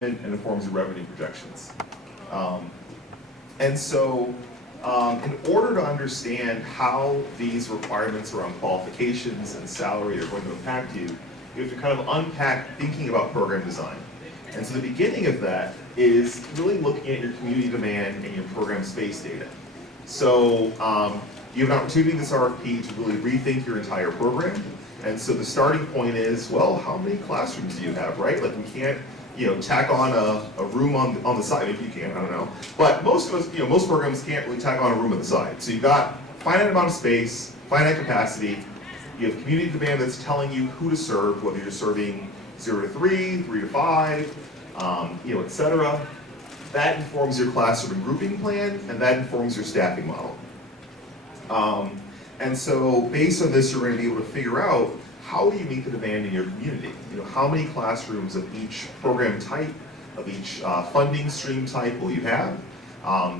and informs your revenue projections. And so in order to understand how these requirements around qualifications and salary are going to impact you, you have to kind of unpack thinking about program design. And so the beginning of that is really looking at your community demand and your program space data. So you have an opportunity in this RFP to really rethink your entire program. And so the starting point is, well, how many classrooms do you have, right? Like we can't, tack on a room on the side. Maybe you can, I don't know. But most of us, most programs can't really tack on a room on the side. So you've got finite amount of space, finite capacity. You have community demand that's telling you who to serve, whether you're serving 0 to 3, 3 to 5, et cetera. That informs your classroom and grouping plan, and that informs your staffing model. And so based on this, you're going to be able to figure out how do you meet the demand in your community? How many classrooms of each program type, of each funding stream type will you have?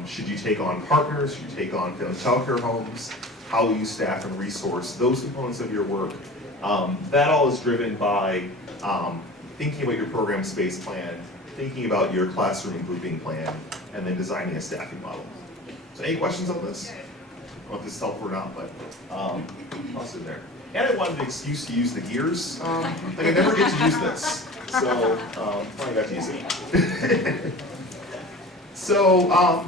Should you take on partners? Should you take on family child care homes? How will you staff and resource those components of your work? That all is driven by thinking about your program space plan, thinking about your classroom and grouping plan, and then designing a staffing model. So any questions on this? I don't know if this is helpful or not, but I'll sit there. And I wanted an excuse to use the gears. Like I never get to use this, so finally got to use it. So,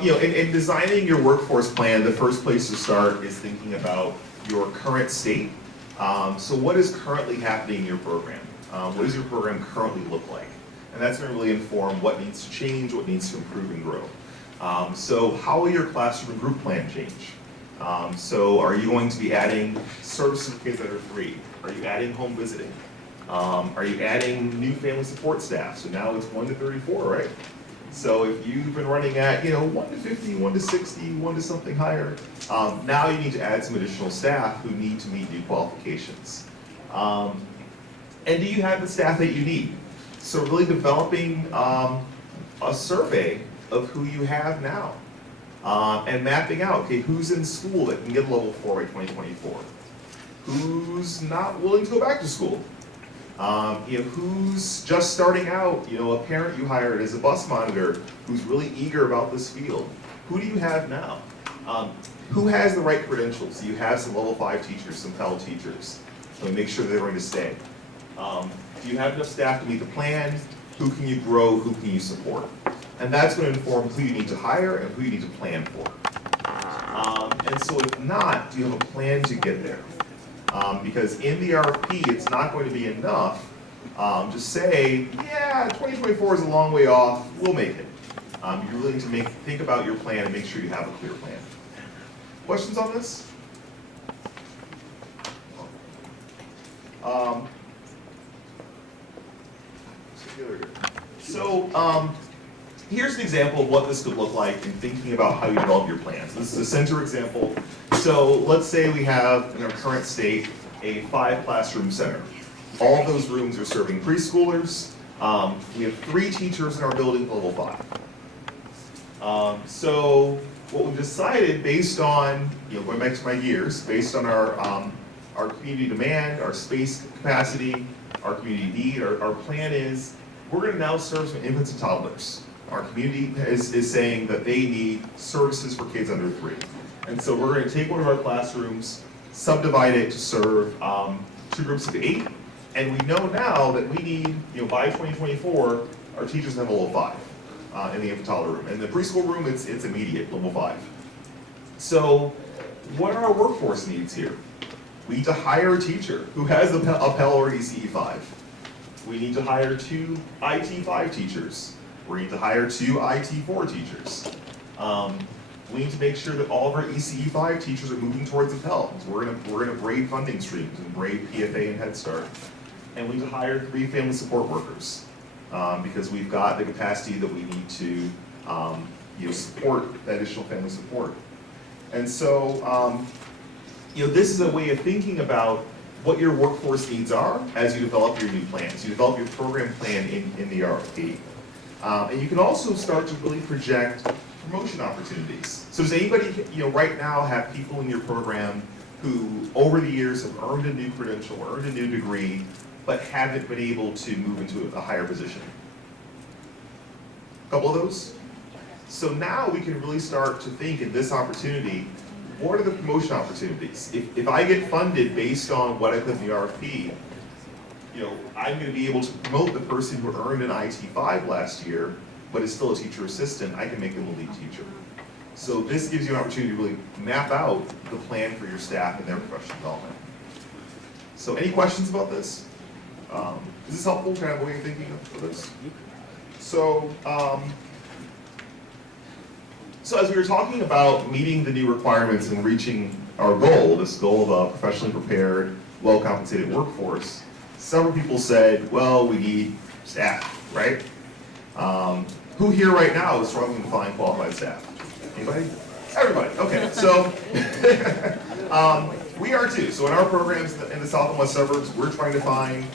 in designing your workforce plan, the first place to start is thinking about your current state. So what is currently happening in your program? What does your program currently look like? And that's going to really inform what needs to change, what needs to improve and grow. So how will your classroom and group plan change? So are you going to be adding services for kids under 3? Are you adding home visiting? Are you adding new family support staff? So now it's 1 to 34, right? So if you've been running at 1 to 50, 1 to 60, 1 to something higher, now you need to add some additional staff who need to meet new qualifications. And do you have the staff that you need? So really developing a survey of who you have now. And mapping out, okay, who's in school that can get level 4 by 2024? Who's not willing to go back to school? Who's just starting out, a parent you hired as a bus monitor who's really eager about this field? Who do you have now? Who has the right credentials? Do you have some level 5 teachers, some Pell teachers? So make sure they're going to stay. Do you have enough staff to meet the plan? Who can you grow? Who can you support? And that's going to inform who you need to hire and who you need to plan for. And so if not, do you have a plan to get there? Because in the RFP, it's not going to be enough to say, yeah, 2024 is a long way off, we'll make it. You really need to think about your plan and make sure you have a clear plan. Questions on this? So here's an example of what this could look like in thinking about how you develop your plans. This is a center example. So let's say we have, in our current state, a 5-classroom center. All of those rooms are serving preschoolers. We have 3 teachers in our building, level 5. So what we've decided based on, going back to my years, based on our community demand, our space capacity, our community need, our plan is, we're going to now serve some infants and toddlers. Our community is saying that they need services for kids under 3. And so we're going to take one of our classrooms, subdivide it to serve 2 groups of 8, and we know now that we need, by 2024, our teachers have level 5 in the infant toddler room. In the preschool room, it's immediate, level 5. So what are our workforce needs here? We need to hire a teacher who has a Pell or ECE 5. We need to hire 2 IT 5 teachers. We need to hire 2 IT 4 teachers. We need to make sure that all of our ECE 5 teachers are moving towards a Pell. So we're gonna braid funding streams and braid PFA and Head Start. And we need to hire 3 family support workers because we've got the capacity that we need to support that additional family support. And so this is a way of thinking about what your workforce needs are as you develop your new plans. You develop your program plan in the RFP. And you can also start to really project promotion opportunities. So does anybody right now have people in your program who over the years have earned a new credential, earned a new degree, but haven't been able to move into a higher position. A couple of those? So now we can really start to think in this opportunity, what are the promotion opportunities? If I get funded based on what I put in the RFP, I'm going to be able to promote the person who earned an IT5 last year, but is still a teacher assistant. I can make them a lead teacher. So this gives you an opportunity to really map out the plan for your staff and their professional development. So any questions about this? Is this helpful, kind of way of thinking of this? So, so as we were talking about meeting the new requirements and reaching our goal, this goal of a professionally prepared, well-compensated workforce, several people said, well, we need staff, right? Who here right now is struggling to find qualified staff? Anybody? Everybody, okay. So we are too. So in our programs in the South and West suburbs, we're trying to find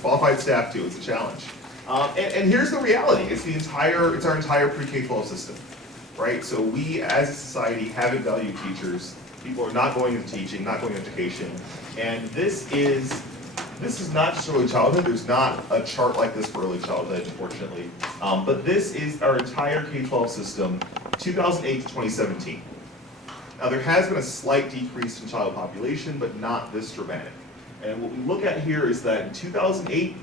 qualified staff too. It's a challenge. And here's the reality: it's our entire pre-K-12 system, right? So we, as a society, haven't valued teachers. People are not going into teaching, not going into education, and this is not just early childhood. There's not a chart like this for early childhood, unfortunately. But this is our entire K-12 system, 2008 to 2017. Now there has been a slight decrease in child population, but not this dramatic. And what we look at here is that in 2008,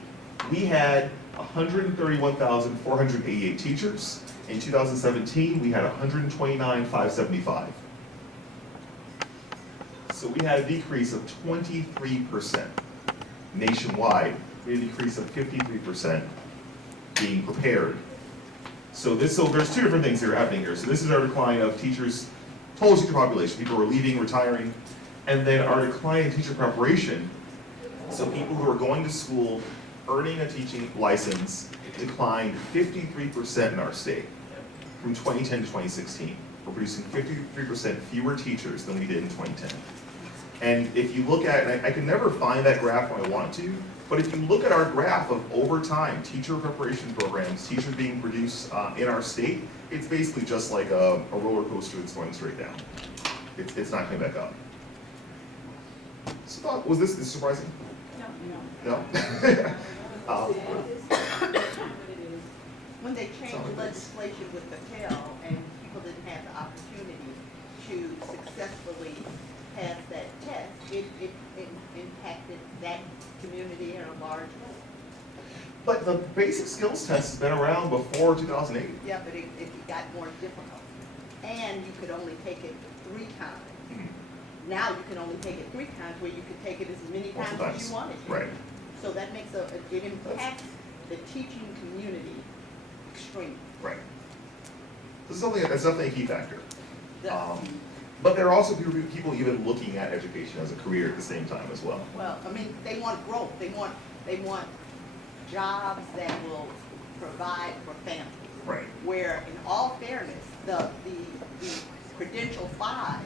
we had 131,488 teachers. In 2017, we had 129,575. So we had a decrease of 23%. Nationwide, we had a decrease of 53% being prepared. So there's two different things that are happening here. So this is our decline of teachers, total teacher population. People are leaving, retiring, and then our decline in teacher preparation. So people who are going to school, earning a teaching license, declined 53% in our state from 2010 to 2016. We're producing 53% fewer teachers than we did in 2010. And if you look at, and I can never find that graph when I want to, but if you look at our graph of over time, teacher preparation programs, teachers being produced in our state, it's basically just like a roller coaster that's going straight down. It's not coming back up. So was this surprising? No? When they changed the legislation with the Patel and people didn't have the opportunity to successfully pass that test, it impacted that community in a large way. But the basic skills test has been around before 2008. Yeah, but it got more difficult. And you could only take it 3 times. Mm-hmm. Now you can only take it 3 times, where you could take it as many times as you wanted to. Right. So that makes it impacts the teaching community extremely. Right. This is something that's definitely a key factor. But there are also people even looking at education as a career at the same time as well. Well, I mean, they want growth. They want jobs that will provide for families. Right. Where, in all fairness, the Credential 5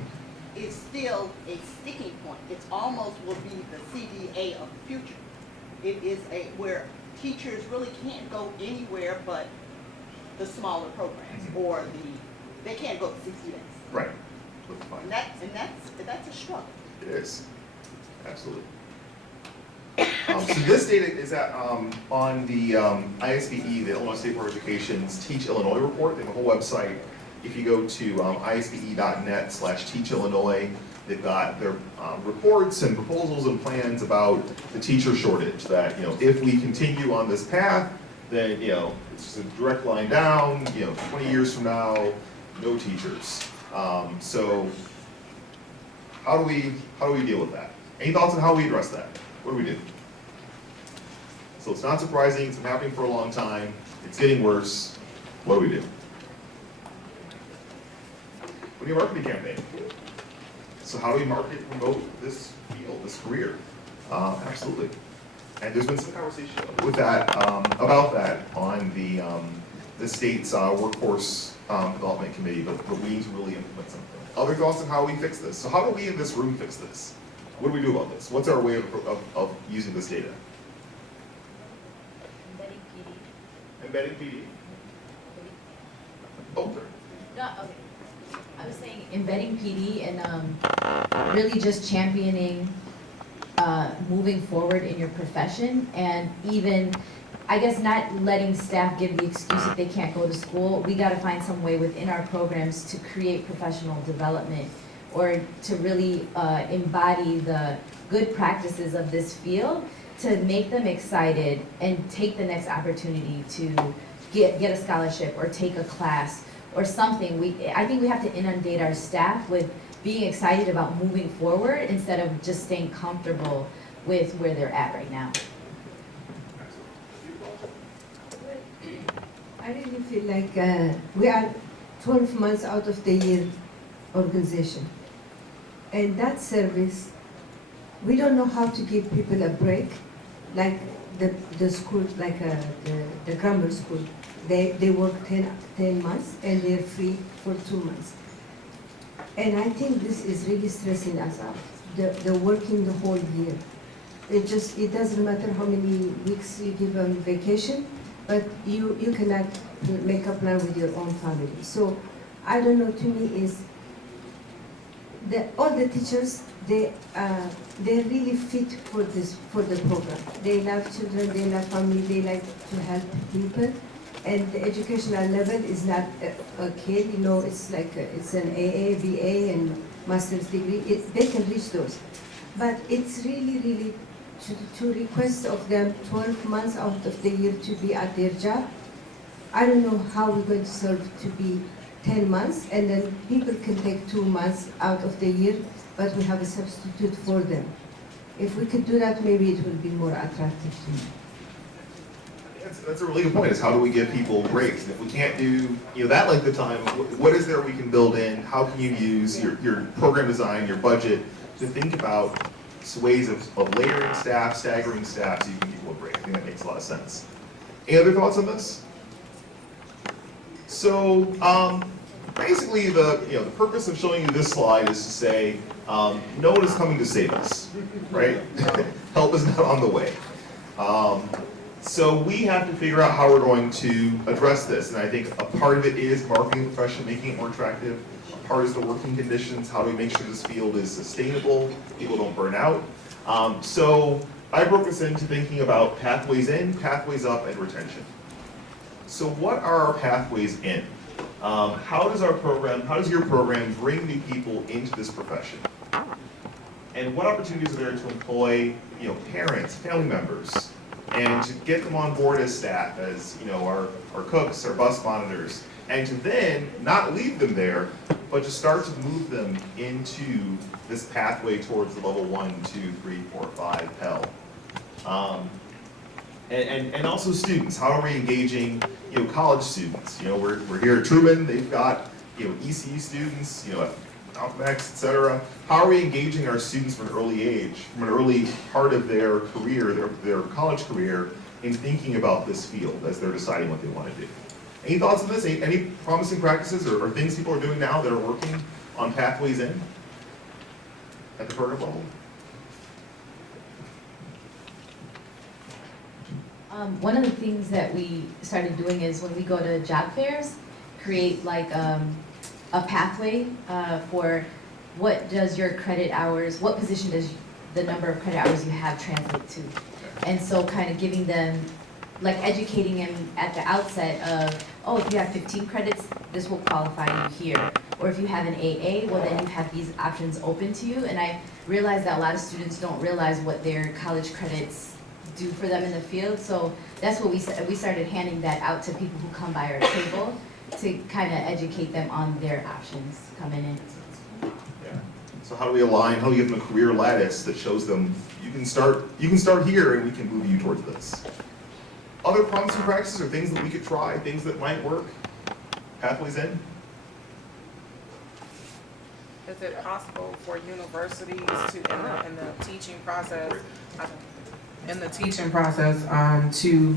is still a sticking point. It's almost will be the CDA of the future. It is where teachers really can't go anywhere but the smaller programs, or they can't go to CCS. Right. And that's a struggle. It is. Absolutely. So this data is on the ISBE, the Illinois State Board of Education's Teach Illinois report. They have a whole website. If you go to isbe.net/teachillinois, they've got their reports and proposals and plans about the teacher shortage. That if we continue on this path, then it's just a direct line down. 20 years from now, no teachers. So how do we deal with that? Any thoughts on how we address that? What do we do? So it's not surprising. It's been happening for a long time. It's getting worse. What do we do? We need a marketing campaign. So how do we market and promote this field, this career? Absolutely. And there's been some conversation with that, about that on the state's workforce development committee, but we need to really implement something. Other thoughts on how we fix this? So how do we in this room fix this? What do we do about this? What's our way of using this data? Embedding PD. Oh, sorry. No, okay. I was saying embedding PD and really just championing moving forward in your profession, and even, I guess, not letting staff give the excuse if they can't go to school. We gotta find some way within our programs to create professional development, or to really embody the good practices of this field, to make them excited and take the next opportunity to get a scholarship or take a class or something. I think we have to inundate our staff with being excited about moving forward instead of just staying comfortable with where they're at right now. I really feel like we are 12 months out of the year organization. And that service, we don't know how to give people a break, like the school, like the grammar school. They work 10 months and they're free for 2 months. And I think this is really stressing us out, the working the whole year. It doesn't matter how many weeks you give them vacation, but you cannot make a plan with your own family. So I don't know, to me is, all the teachers, they're really fit for the program. They love children, they love family, they like to help people. And the educational level is not okay, you know, it's like it's an AA, BA, and master's degree. They can reach those. But it's really to request of them 12 months out of the year to be at their job. I don't know how we're going to solve to be 10 months, and then people can take 2 months out of the year, but we have a substitute for them. If we could do that, maybe it will be more attractive to me. That's a really good point, is how do we give people breaks? And if we can't do that length of time, what is there we can build in? How can you use your program design, your budget, to think about ways of layering staff, staggering staff, so you can give people a break? I think that makes a lot of sense. Any other thoughts on this? So basically the purpose of showing you this slide is to say no one is coming to save us, right? Help is not on the way. So we have to figure out how we're going to address this, and I think a part of it is marketing the profession, making it more attractive. A part is the working conditions. How do we make sure this field is sustainable, people don't burn out? So I broke this into thinking about pathways in, pathways up, and retention. So what are our pathways in? How does your program bring new people into this profession? And what opportunities are there to employ, parents, family members, and to get them on board as staff, as our cooks, our bus monitors, and to then not leave them there, but to start to move them into this pathway towards the level 1, 2, 3, 4, 5 Pell. And also students. How are we engaging college students? We're here at Truman. They've got ECU students, Alphax, etc. How are we engaging our students from an early age, from an early part of their career, their college career, in thinking about this field as they're deciding what they want to do? Any thoughts on this? Any promising practices or things people are doing now that are working on pathways in at the program level? One of the things that we started doing is when we go to job fairs, create like a pathway for what does your credit hours, what position does the number of credit hours you have translate to? And so kind of giving them, like educating them at the outset of, oh, if you have 15 credits, this will qualify you here. Or if you have an AA, well then you have these options open to you. And I realized that a lot of students don't realize what their college credits do for them in the field. So that's what we started handing that out to people who come by our table to kind of educate them on their options coming in. Yeah. So how do we align, how do we give them a career lattice that shows them you can start here and we can move you towards this? Other promising practices or things that we could try, things that might work? Pathways in? Is it possible for universities to, in the teaching process, to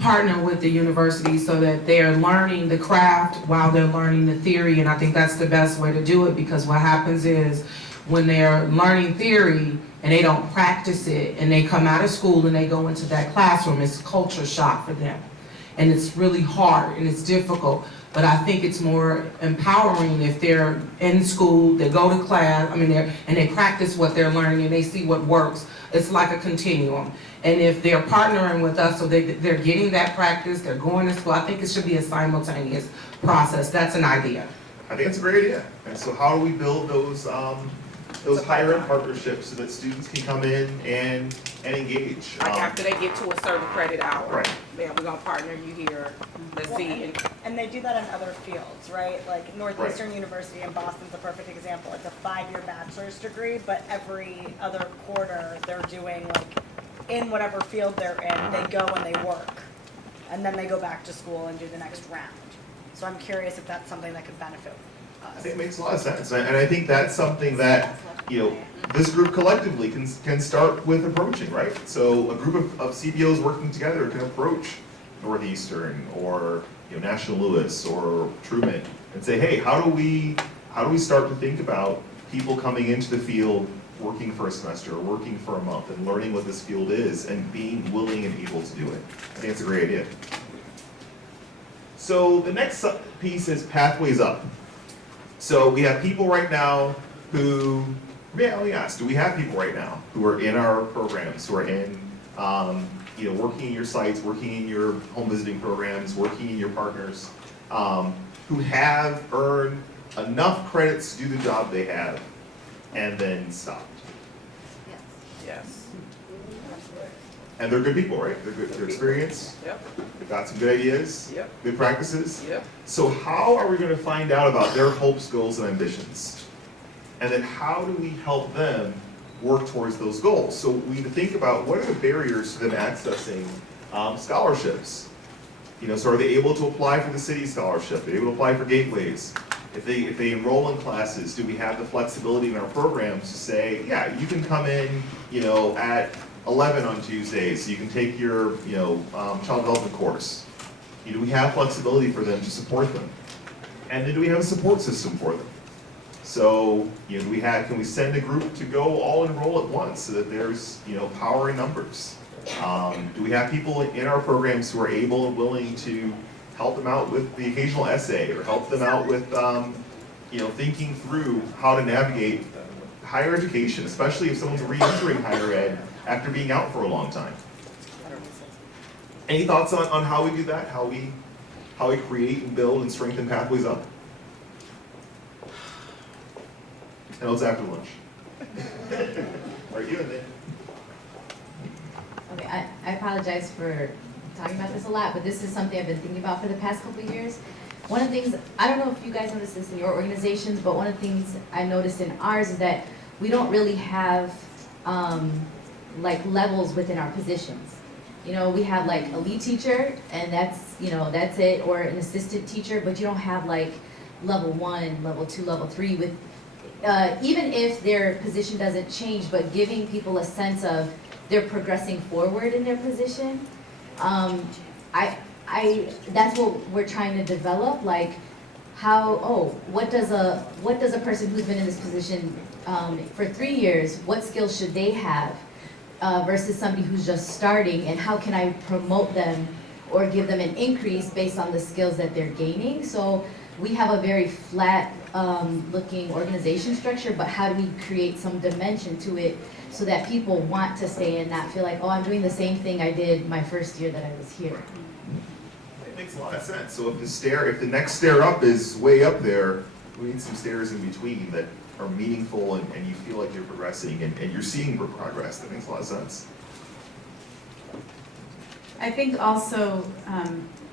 partner with the university so that they're learning the craft while they're learning the theory? And I think that's the best way to do it, because what happens is when they're learning theory and they don't practice it and they come out of school and they go into that classroom, it's culture shock for them. and it's really hard and it's difficult. But I think it's more empowering if they're in school, they go to class, and they practice what they're learning and they see what works. It's like a continuum. And if they're partnering with us, so they're getting that practice, they're going to school, I think it should be a simultaneous process. That's an idea. I think it's a great idea. And so how do we build those higher ed partnerships so that students can come in and engage? Like after they get to a certain credit hour. Right. Yeah, we're gonna partner you here, let's Well, see. and they do that in other fields, right? Like Northeastern University in Boston's a perfect example. It's a 5-year bachelor's degree, but every other quarter, they're doing like, in whatever field they're in, they go and they work. And then they go back to school and do the next round. So I'm curious if that's something that could benefit I us. think it makes a lot of sense, and I think that's something that, this group collectively can start with approaching, right? So a group of CBOs working together can approach Northeastern or, National Louis or Truman and say, hey, how do we start to think about people coming into the field, working for a semester, or working for a month, and learning what this field is, and being willing and able to do it? I think it's a great idea. So the next piece is pathways up. So we have people right now who, let me ask, do we have people right now who are in our programs, who are in, working in your sites, working in your home visiting programs, working in your partners, who have earned enough credits to do the job they have and then stopped? Yes. Yes. And they're good people, right? They're good, they're experienced, Yep, they've got some good ideas, yep, good practices. yep. So how are we going to find out about their hopes, goals, and ambitions? And then how do we help them work towards those goals? So we need to think about what are the barriers to them accessing scholarships. So are they able to apply for the city scholarship? Are they able to apply for gateways? If they enroll in classes, do we have the flexibility in our programs to say, yeah, you can come in, at 11 on Tuesdays, so you can take your, child development course. Do we have flexibility for them to support them? And then do we have a support system for them? So, can we send a group to go all enroll at once so that there's, power in numbers? Do we have people in our programs who are able and willing to help them out with the occasional essay, or help them out with, thinking through how to navigate higher education, especially if someone's re-entering higher ed after being out for a long time? Any thoughts on how we do that? How we create and build and strengthen pathways up? I know it's after lunch. Right, you and then. Okay, I apologize for talking about this a lot, but this is something I've been thinking about for the past couple of years. One of the things, I don't know if you guys notice this in your organizations, but one of the things I noticed in ours is that we don't really have like levels within our positions. We have like a lead teacher, and that's it, or an assistant teacher, but you don't have like level 1, level 2, level 3 with, even if their position doesn't change, but giving people a sense of they're progressing forward in their position. That's what we're trying to develop, like what does a person who's been in this position for 3 years, what skills should they have versus somebody who's just starting, and how can I promote them or give them an increase based on the skills that they're gaining? So we have a very flat looking organization structure, but how do we create some dimension to it so that people want to stay and not feel like, oh, I'm doing the same thing I did my first year that I was here. It makes a lot of sense. So if the next stair up is way up there, we need some stairs in between that are meaningful and you feel like you're progressing and you're seeing progress. That makes a lot of sense. I think also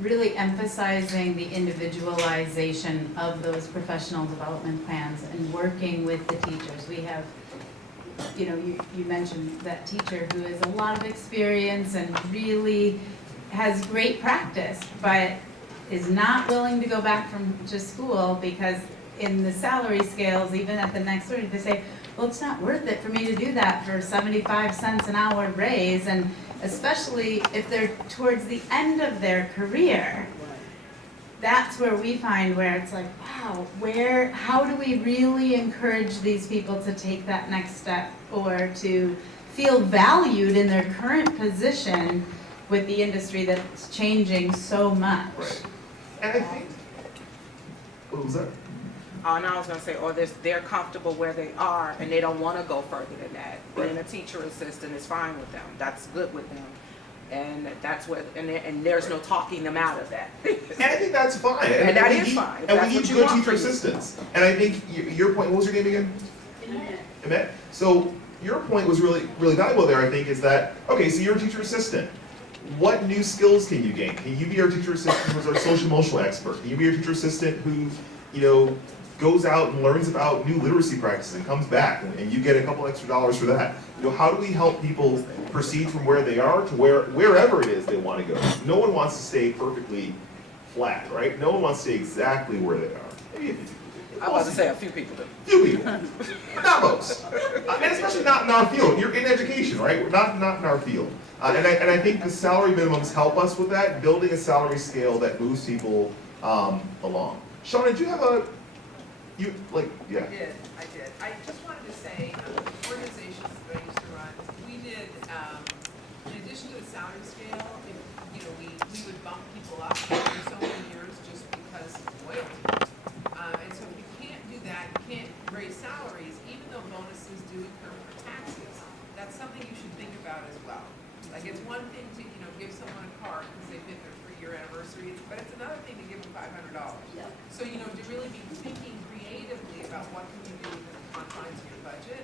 really emphasizing the individualization of those professional development plans and working with the teachers. We have, you mentioned that teacher who has a lot of experience and really has great practice, but is not willing to go back to school because in the salary scales, even at the next learning, they say, well, it's not worth it for me to do that for 75 cents an hour raise, and especially if they're towards the end of their career. That's where we find where it's like, wow, how do we really encourage these people to take that next step or to feel valued in their current position with the industry that's changing so much. Right. And I think, what was that? And I was gonna say, or they're comfortable where they are and they don't wanna go further than that. Being a teacher assistant is fine with them, that's good with them. And that's what, and there's no talking them out of that. And I think that's fine. And that we is need- fine, if And that's we what need you good want teacher for you. assistants. And I think your point, what was your name again? Annette. So your point was really, really valuable there, I think, is that, okay, so you're a teacher assistant. What new skills can you gain? Can you be our teacher assistant who's our social emotional expert? Can you be our teacher assistant who, goes out and learns about new literacy practices and comes back and you get a couple extra dollars for that? How do we help people proceed from where they are to wherever it is they want to go? No one wants to stay perfectly flat, right? No one wants to stay exactly where they are. Maybe I was to say a few people do. few people, not most, and especially not in our field. You're in education, right? We're not in our field, and I think the salary minimums help us with that, building a salary scale that moves people along. Sean, did you have yeah? I did. I just wanted to say, organizations that I used to run, we did, in addition to the salary scale, we would bump people up for so many years just because of loyalty. And so if you can't do that, you can't raise salaries, even though bonuses do occur for taxes, that's something you should think about as well. Like, it's one thing to, give someone a card because they've hit their 3-year anniversary, but it's another thing to give them $500. So, to really be thinking creatively about what can you do within the confines of your budget,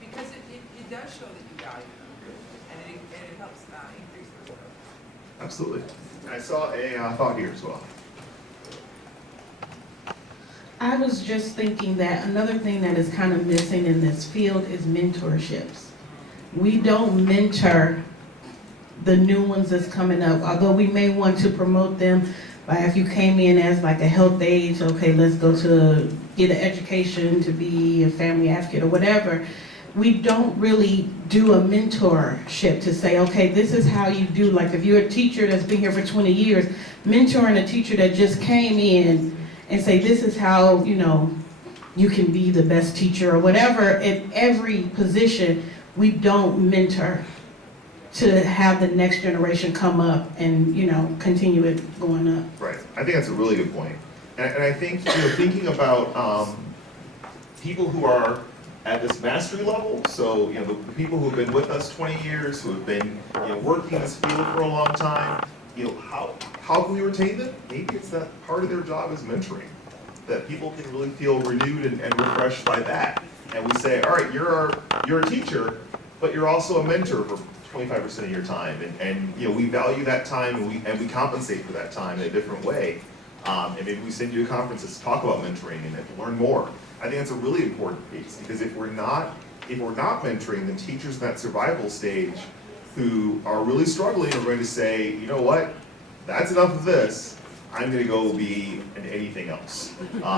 because it does show that you value them, and it helps increase those growth. Absolutely. And I saw a thought here as well. I was just thinking that another thing that is kind of missing in this field is mentorships. We don't mentor the new ones that's coming up, although we may want to promote them. Like if you came in as like a health aide, okay, let's go to get an education to be a family advocate or whatever. We don't really do a mentorship to say, okay, this is how you do, like if you're a teacher that's been here for 20 years, mentoring a teacher that just came in and say, this is how, you can be the best teacher or whatever. At every position, we don't mentor to have the next generation come up and, continue it going up. Right. I think that's a really good point. And I think, thinking about people who are at this mastery level, so, the people who have been with us 20 years, who have been, working in this field for a long time, how can we retain them? Maybe it's that part of their job is mentoring, that people can really feel renewed and refreshed by that. And we say, all right, you're a teacher, but you're also a mentor for 25% of your time, and we value that time, and we compensate for that time in a different way. And maybe we send you to conferences to talk about mentoring and to learn more. I think that's a really important piece, because if we're not mentoring, then teachers in that survival stage who are really struggling are going to say, you know what, that's enough of this. I'm going to go be anything else.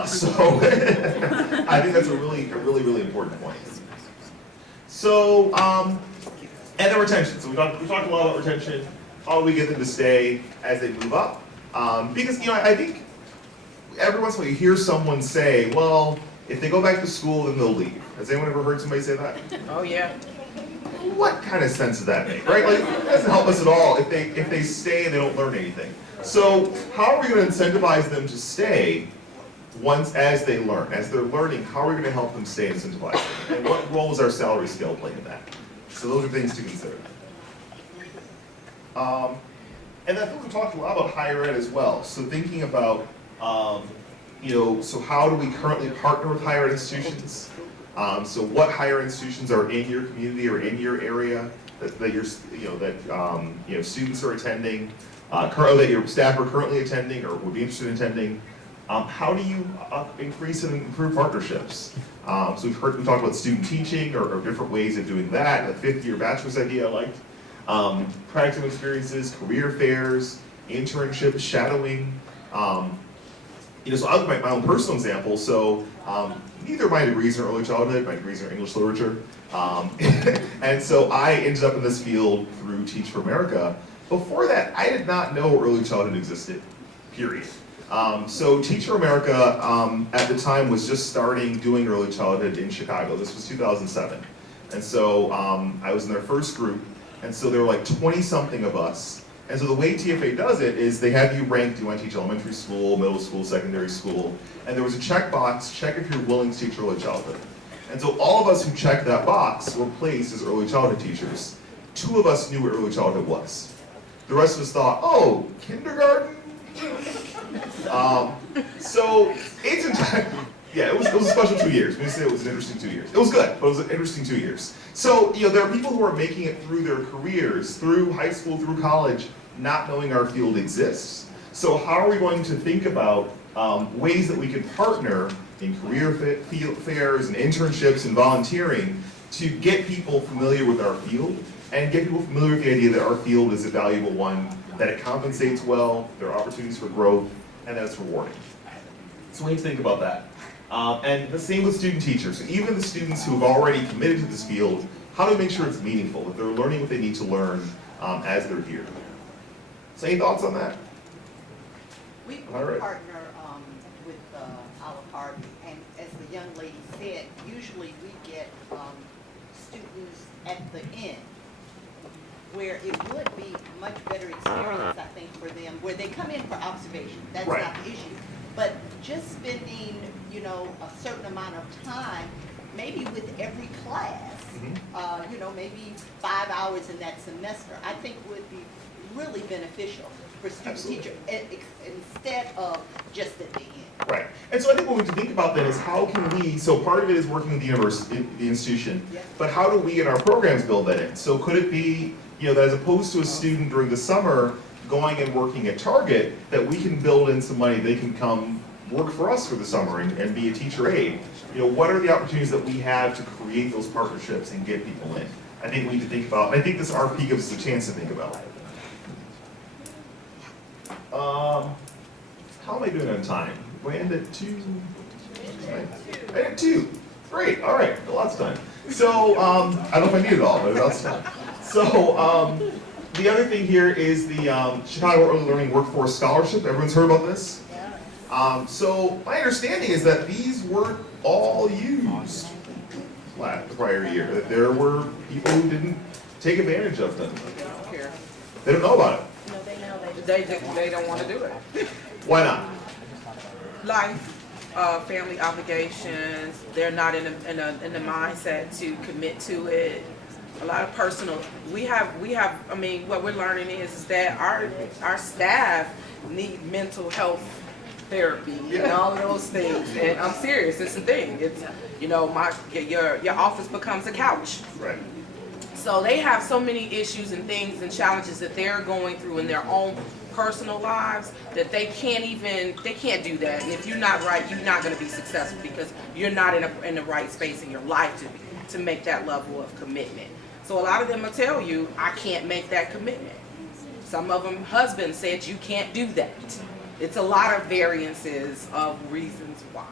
So I think that's a really important point. So. And then retention. So we talked a lot about retention. How do we get them to stay as they move up? Because I think every once in a while you hear someone say, "Well, if they go back to school, then they'll leave." Has anyone ever heard somebody say that? Oh, yeah. What kind of sense does that make, right? Like, it doesn't help us at all if they stay and they don't learn anything. So how are we going to incentivize them to stay as they learn, as they're learning? How are we going to help them stay incentivized? And what role is our salary scale playing in that? So those are things to consider. And I think we talked a lot about higher ed as well. So thinking about, so how do we currently partner with higher ed institutions? So what higher ed institutions are in your community or in your area that your students are attending, that your staff are currently attending or would be interested in attending? How do you increase and improve partnerships? So we talked about student teaching or different ways of doing that. The 5th-year bachelor's idea I liked. Practical experiences, career fairs, internships, shadowing. So I'll give my own personal example. So neither of my degrees are early childhood. My degrees are English literature. And so I ended up in this field through Teach for America. Before that, I did not know early childhood existed, period. So Teach for America at the time was just starting doing early childhood in Chicago. This was 2007. And so I was in their first group, And so there were like 20-something of us. And so the way TFA does it is they have you ranked, do you want to teach elementary school, middle school, secondary school, and there was a checkbox, check if you're willing to teach early childhood. And so all of us who checked that box were placed as early childhood teachers. 2 of us knew what early childhood was. The rest of us thought, oh, kindergarten? So it's yeah, it was a special 2 years. When we say it was an interesting 2 years. It was good, but it was an interesting 2 years. So, there are people who are making it through their careers, through high school, through college, not knowing our field exists. So how are we going to think about ways that we can partner in career fairs and internships and volunteering to get people familiar with our field and get people familiar with the idea that our field is a valuable one, that it compensates well, there are opportunities for growth, and that it's rewarding. So we need to think about that. And the same with student teachers. So even the students who have already committed to this field, how do we make sure it's meaningful, that they're learning what they need to learn as they're here? So any thoughts on that? We All right. partner with our party, and as the young lady said, usually we get students at the end, where it would be a much better experience, I think, for them, where they come in for observation. That's Right. not the issue. But just spending, a certain amount of time, maybe with every class, maybe 5 hours in that semester, I think would be really beneficial for student Absolutely. teacher, instead of just at the end. Right. And so I think what we have to think about then is how can we, so part of it is working with the university, the institution, Yeah. but how do we in our programs build that in? So could it be, that as opposed to a student during the summer going and working at Target, that we can build in some money, they can come work for us for the summer and be a teacher aide? What are the opportunities that we have to create those partnerships and get people in? I think we need to think about, and I think this RP gives us a chance to think about. How am I doing on time? Do I end at 2? I end at 2. Great, all right, lots of time. So, I don't know if I need it all, but lots of time. So, the other thing here is the Chicago Early Learning Workforce Scholarship. Everyone's heard about this? So, my understanding is that these weren't all used the prior year, that there were people who didn't take advantage of them. They don't know about it. No, they know, They don't want to do it. Why not? Life, family obligations, they're not in the mindset to commit to it. A lot of personal, we have, I mean, what we're learning is that our staff need mental health therapy and all of those things. And I'm serious, it's a thing. It's, your office becomes a couch. Right. So they have so many issues and things and challenges that they're going through in their own personal lives that they can't do that. And if you're not right, you're not going to be successful because you're not in the right space in your life to make that level of commitment. So a lot of them will tell you, I can't make that commitment. Some of them, husbands said, you can't do that. It's a lot of variances of reasons why.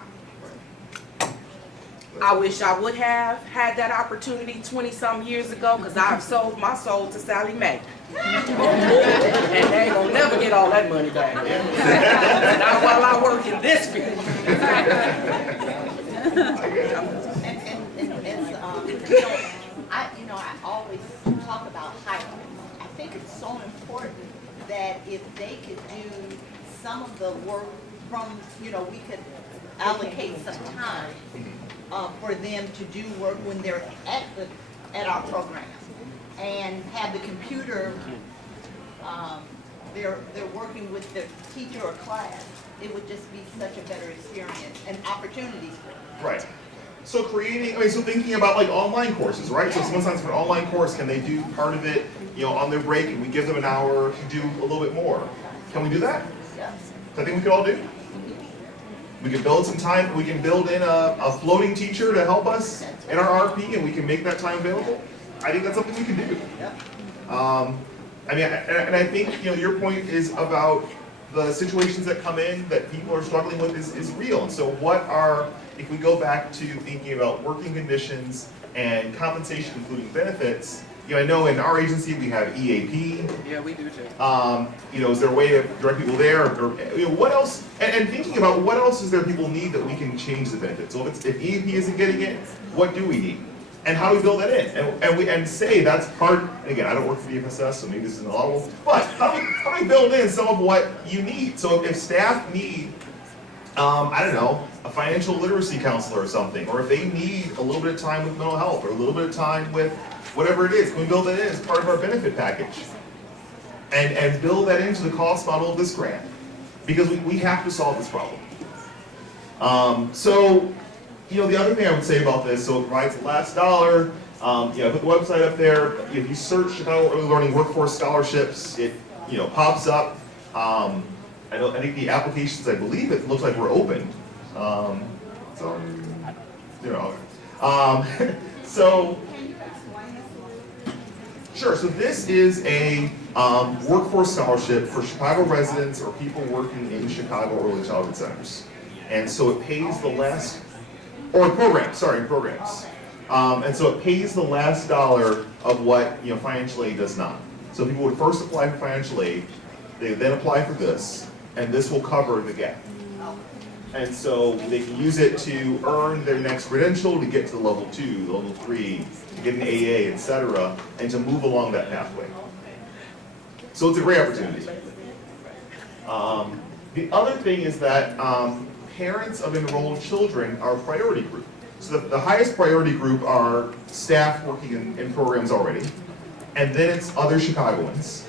I wish I would have had that opportunity 20-some years ago because I've sold my soul to Sally Mae. And they ain't gonna never get all that money back. Not while I work in this field. I always talk about hiring. I think it's so important that if they could do some of the work from, we could allocate some time for them to do work when they're at our program and have the computer. They're working with the teacher or class. It would just be such a better experience and opportunities for them. Right. So so thinking about like online courses, right? So if someone signs for an online course, can they do part of it, on their break, and we give them an hour to do a little bit more? Can we do that? Yes. I think we could all do. We can build some time, we can build in a floating teacher to help us in our RP, and we can make that time available. I think that's something we can do. Yep. I think, your point is about the situations that come in that people are struggling with is real. And so if we go back to thinking about working conditions and compensation, including benefits, I know in our agency we have EAP. Yeah, we do too. Is there a way to direct people there? Or what else? And thinking about what else is there people need that we can change the benefits. So if EAP isn't getting it, what do we need? And how do we build that in? And say that's part, again, I don't work for DFSS, so maybe this isn't allowable, but how do we build in some of what you need? So if staff need, I don't know, a financial literacy counselor or something, or if they need a little bit of time with mental health, or a little bit of time with whatever it is, can we build that in as part of our benefit package? And build that into the cost model of this grant? Because we have to solve this problem. So, the other thing I would say about this, so it provides the last dollar. I put the website up there. If you search Chicago Early Learning Workforce Scholarships, it pops up. I think the applications, I believe it looks like we're open. So, so. Sure, so this is a workforce scholarship for Chicago residents or people working in Chicago early childhood centers. And so it pays the last, or programs. And so it pays the last dollar of what financial aid does not. So people would first apply for financial aid, they then apply for this, and this will cover the gap. And so they can use it to earn their next credential, to get to the level 2, the level 3, to get an AA, etc., and to move along that pathway. So it's a great opportunity. The other thing is that parents of enrolled children are a priority group. So the highest priority group are staff working in programs already, and then it's other Chicagoans.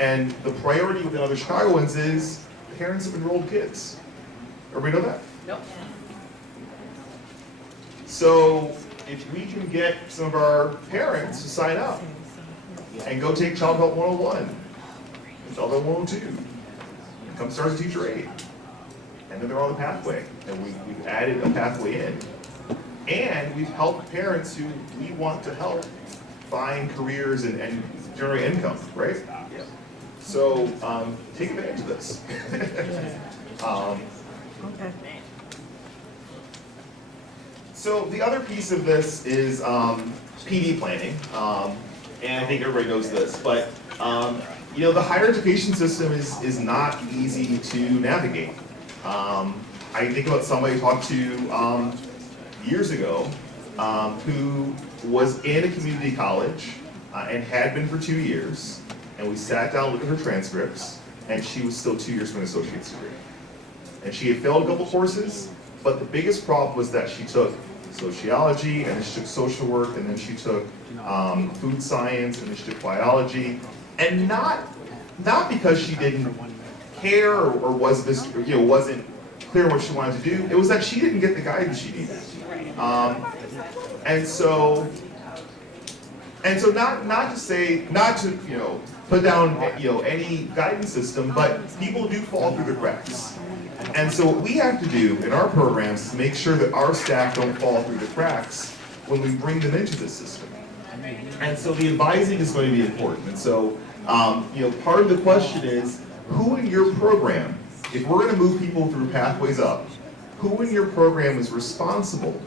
And the priority within other Chicagoans is parents of enrolled kids. Everybody know that? Nope. So if we can get some of our parents to sign up and go take Child Development 101, and Child Development 102, and come start as a teacher aide, and then they're on the pathway, and we've added a pathway in. And we've helped parents who we want to help find careers and generate income, right? Yeah. So take advantage of this. Okay. So the other piece of this is PD planning, and I think everybody knows this, but the higher education system is not easy to navigate. I think about somebody I talked to years ago who was in a community college and had been for 2 years, and we sat down, looked at her transcripts, and she was still 2 years from an associate's degree. And she had failed a couple courses, but the biggest problem was that she took sociology, and then she took social work, and then she took food science, and then she took biology, and not because she didn't care or was this wasn't clear what she wanted to do. It was that she didn't get the guidance she needed. And so not to put down any guidance system, but people do fall through the cracks. And so what we have to do in our programs is make sure that our staff don't fall through the cracks when we bring them into the system. And so the advising is going to be important. And so part of the question is, who in your program, if we're going to move people through pathways up, who in your program is responsible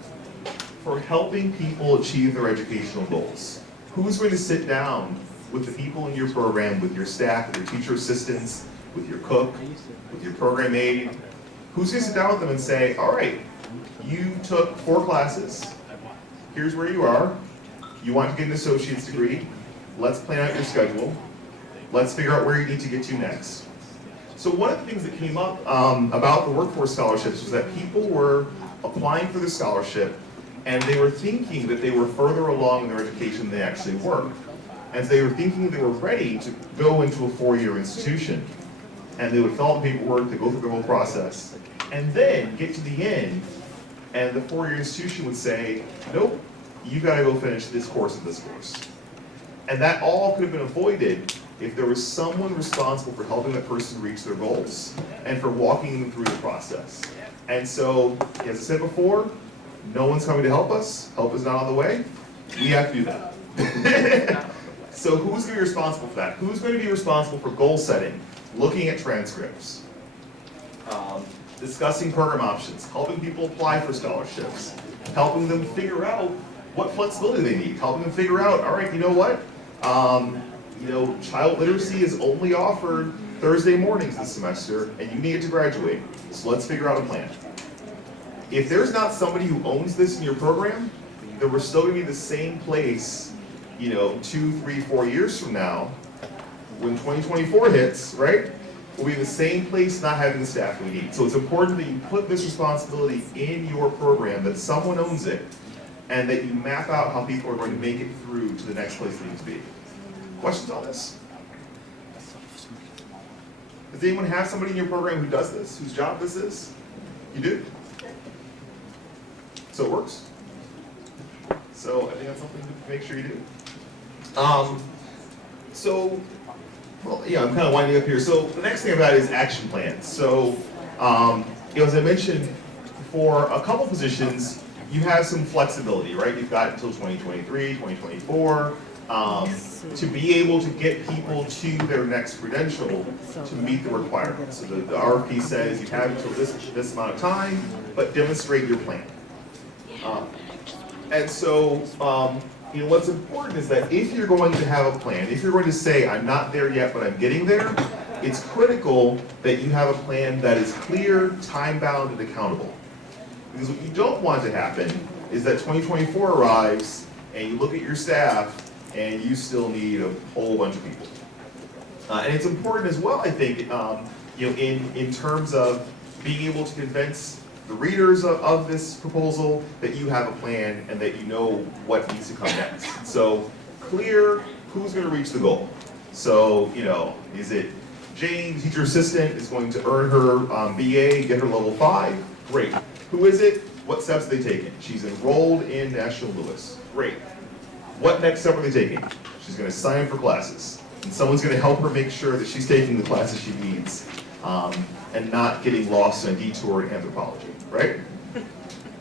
for helping people achieve their educational goals? Who's going to sit down with the people in your program, with your staff, with your teacher assistants, with your cook, with your program aide? Who's going to sit down with them and say, all right, you took 4 classes, here's where you are, you want to get an associate's degree, let's plan out your schedule, let's figure out where you need to get to next. So one of the things that came up about the workforce scholarships was that people were applying for the scholarship and they were thinking that they were further along in their education than they actually were. And so they were thinking they were ready to go into a 4-year institution. And they would fill out the paperwork, to go through the whole process, and then get to the end, and the 4-year institution would say, nope, you gotta go finish this course and this course. And that all could have been avoided if there was someone responsible for helping that person reach their goals and for walking them through the process. And so, as I said before, no one's coming to help us. Help is not on the way. We have to do that. So who's going to be responsible for that? Who's going to be responsible for goal setting, looking at transcripts, discussing program options, helping people apply for scholarships, helping them figure out what flexibility they need, helping them figure out, all right, you know what? Child literacy is only offered Thursday mornings this semester, and you need to graduate. So let's figure out a plan. If there's not somebody who owns this in your program, that we're still gonna be the same place, 2, 3, 4 years from now, when 2024 hits, right? We'll be in the same place not having the staff we need. So it's important that you put this responsibility in your program, that someone owns it, and that you map out how people are going to make it through to the next place they need to be. Questions on this? Does anyone have somebody in your program who does this, whose job this is? You do? So it works. So I think that's something to make sure you do. I'm kind of winding up here. So the next thing about it is action plans. So, as I mentioned, for a couple positions, you have some flexibility, right? You've got until 2023, 2024, to be able to get people to their next credential to meet the requirements. So the RFP says you have until this amount of time, but demonstrate your plan. What's important is that if you're going to have a plan, if you're going to say, I'm not there yet, but I'm getting there, it's critical that you have a plan that is clear, time-bound, and accountable. Because what you don't want to happen is that 2024 arrives, and you look at your staff, and you still need a whole bunch of people. And it's important as well, I think, in terms of being able to convince the readers of this proposal that you have a plan and that you know what needs to come next. So clear who's going to reach the goal. So, is it Jane, teacher assistant, is going to earn her BA, get her level 5? Great. Who is it? What steps are they taking? She's enrolled in National Louis. Great. What next step are they taking? She's going to sign up for classes. And someone's going to help her make sure that she's taking the classes she needs and not getting lost in a detour in anthropology, right?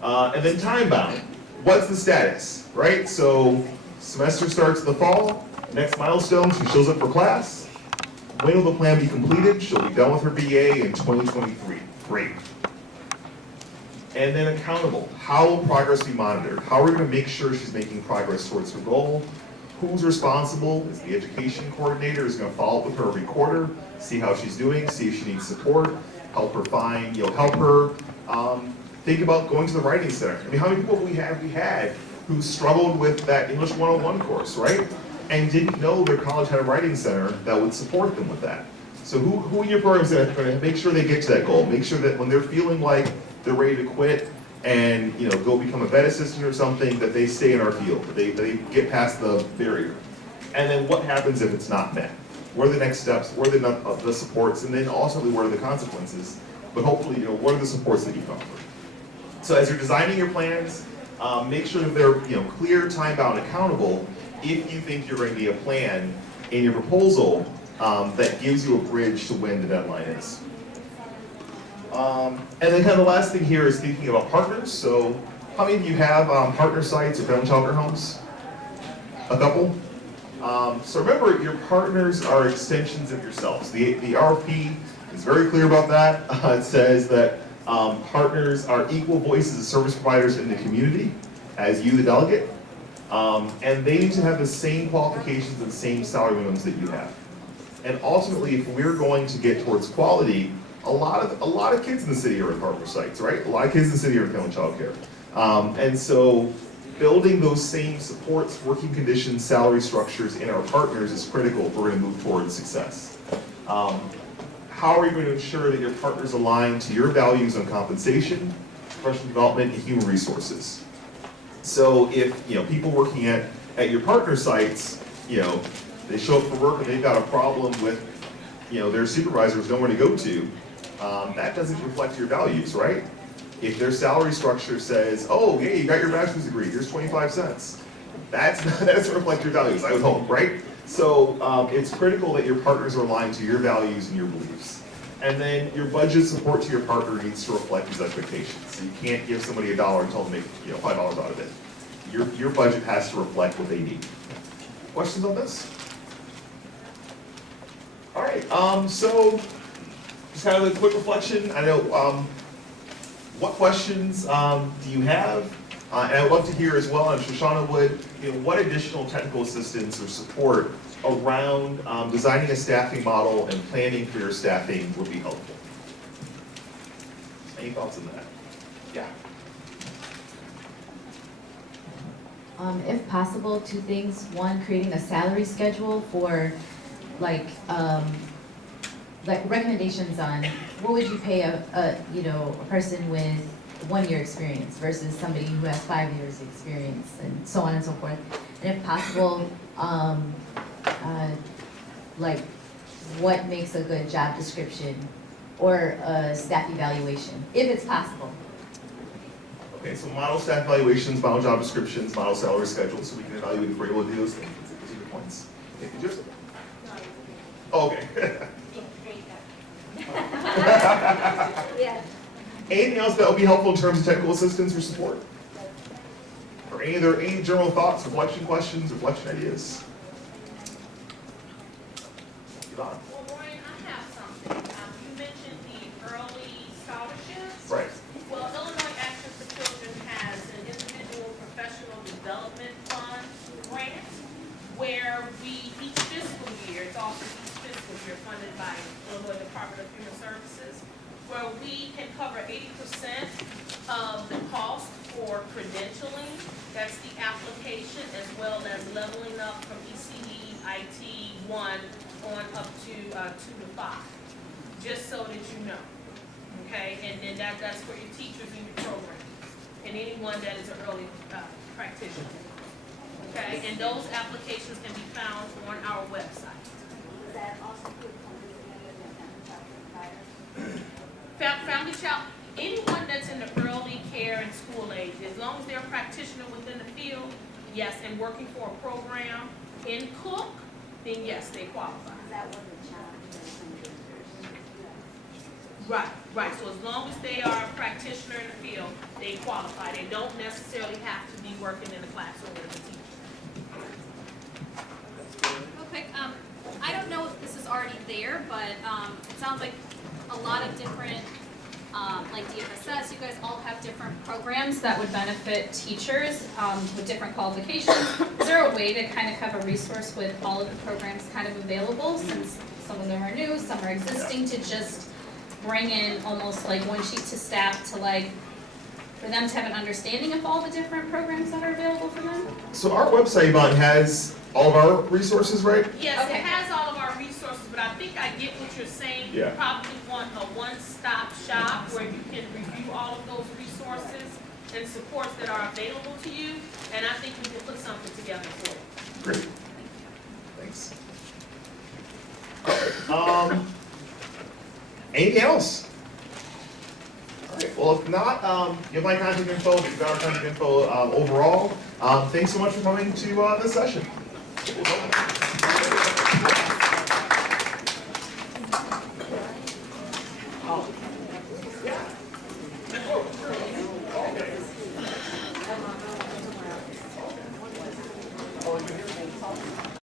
And then time-bound. What's the status, right? So semester starts in the fall. Next milestone, she shows up for class. When will the plan be completed? She'll be done with her BA in 2023. Great. And then accountable. How will progress be monitored? How are we going to make sure she's making progress towards her goal? Who's responsible? Is the education coordinator is going to follow up with her every quarter, see how she's doing, see if she needs support, help her find, help her think about going to the writing center. I mean, how many people we had who struggled with that English 101 course, right? And didn't know their college had a writing center that would support them with that. So who in your program is going to make sure they get to that goal? Make sure that when they're feeling like they're ready to quit and go become a vet assistant or something, that they stay in our field, that they get past the barrier. And then what happens if it's not met? What are the next steps? What are the supports? And then also what are the consequences? But hopefully, what are the supports that you can offer? So as you're designing your plans, make sure that they're clear, time-bound, accountable. If you think you're going to be a plan in your proposal that gives you a bridge to when the deadline is. And then kind of the last thing here is thinking about partners. So how many of you have partner sites or family childcare homes? A couple? So remember, your partners are extensions of yourselves. The RFP is very clear about that. It says that partners are equal voices as service providers in the community as you, the delegate. And they need to have the same qualifications and the same salary minimums that you have. And ultimately, if we're going to get towards quality, a lot of kids in the city are in partner sites, right? A lot of kids in the city are in family childcare. And so building those same supports, working conditions, salary structures in our partners is critical if we're going to move towards success. How are you going to ensure that your partners align to your values on compensation, professional development, and human resources? So if people working at your partner sites, they show up for work and they've got a problem with their supervisors nowhere to go to, that doesn't reflect your values, right? If their salary structure says, oh, hey, you got your bachelor's degree, here's 25 cents. That doesn't reflect your values, I would hope, right? So it's critical that your partners are aligned to your values and your beliefs. And then your budget support to your partner needs to reflect these expectations. So you can't give somebody $1 and tell them to make $5 out of it. Your budget has to reflect what they need. Questions on this? All right, so just kind of a quick reflection. I know, what questions do you have? And I would love to hear as well, and Shoshana would, what additional technical assistance or support around designing a staffing model and planning for your staffing would be helpful. Any thoughts on that? Yeah. If possible, two things. One, creating a salary schedule for like recommendations on what would you pay a person with 1 year experience versus somebody who has 5 years experience and so on and so forth. And if possible, like what makes a good job description or a staff evaluation, if it's possible. Okay, so model staff evaluations, model job descriptions, model salary schedules, so we can evaluate if we're able to do those things. Those are your points. Okay, did you? Oh, okay. Anything else that would be helpful in terms of technical assistance or support? Or any general thoughts, reflection questions, reflection ideas? Yvonne? Well, Bryan, I have something. You mentioned the early scholarships. Right. Well, Illinois Action for Children has an individual professional development fund grant where we, each fiscal year, it's offered each fiscal year funded by Illinois Department of Human Services, where we can cover 80% of the cost for credentialing. That's the application as well as leveling up from ECE, IT 1 on up to 2 to 5, just so that you know. Okay, and then that's for your teachers and your programs, and anyone that is an early practitioner. Okay, and those applications can be found on our website. Is that also good Family child, anyone that's in the early care and school age, as long as they're a practitioner within the field, yes, and working for a program in Cook, then yes, they qualify. Is that what the challenge is? Right, so as long as they are a practitioner in the field, they qualify. They don't necessarily have to be working in the classroom as a teacher. Real quick, I don't know if this is already there, but it sounds like a lot of different, like DFSS, you guys all have different programs that would benefit teachers with different qualifications. Is there a way to kind of have a resource with all of the programs kind of available, since some of them are new, some are existing, to just bring in almost like one sheet to staff to like, for them to have an understanding of all the different programs that are available for them? So our website, Yvonne, has all of our resources, right? Yes, Okay. it has all of our resources, but I think I get what you're saying. Yeah. You probably want a one-stop shop where you can review all of those resources and supports that are available to you, and I think we can put something together for you. Great. Thanks. All right. Anything else? All right, well, if not, you have my contact info, you've got our contact info overall. Thanks so much for coming to this session. We'll go.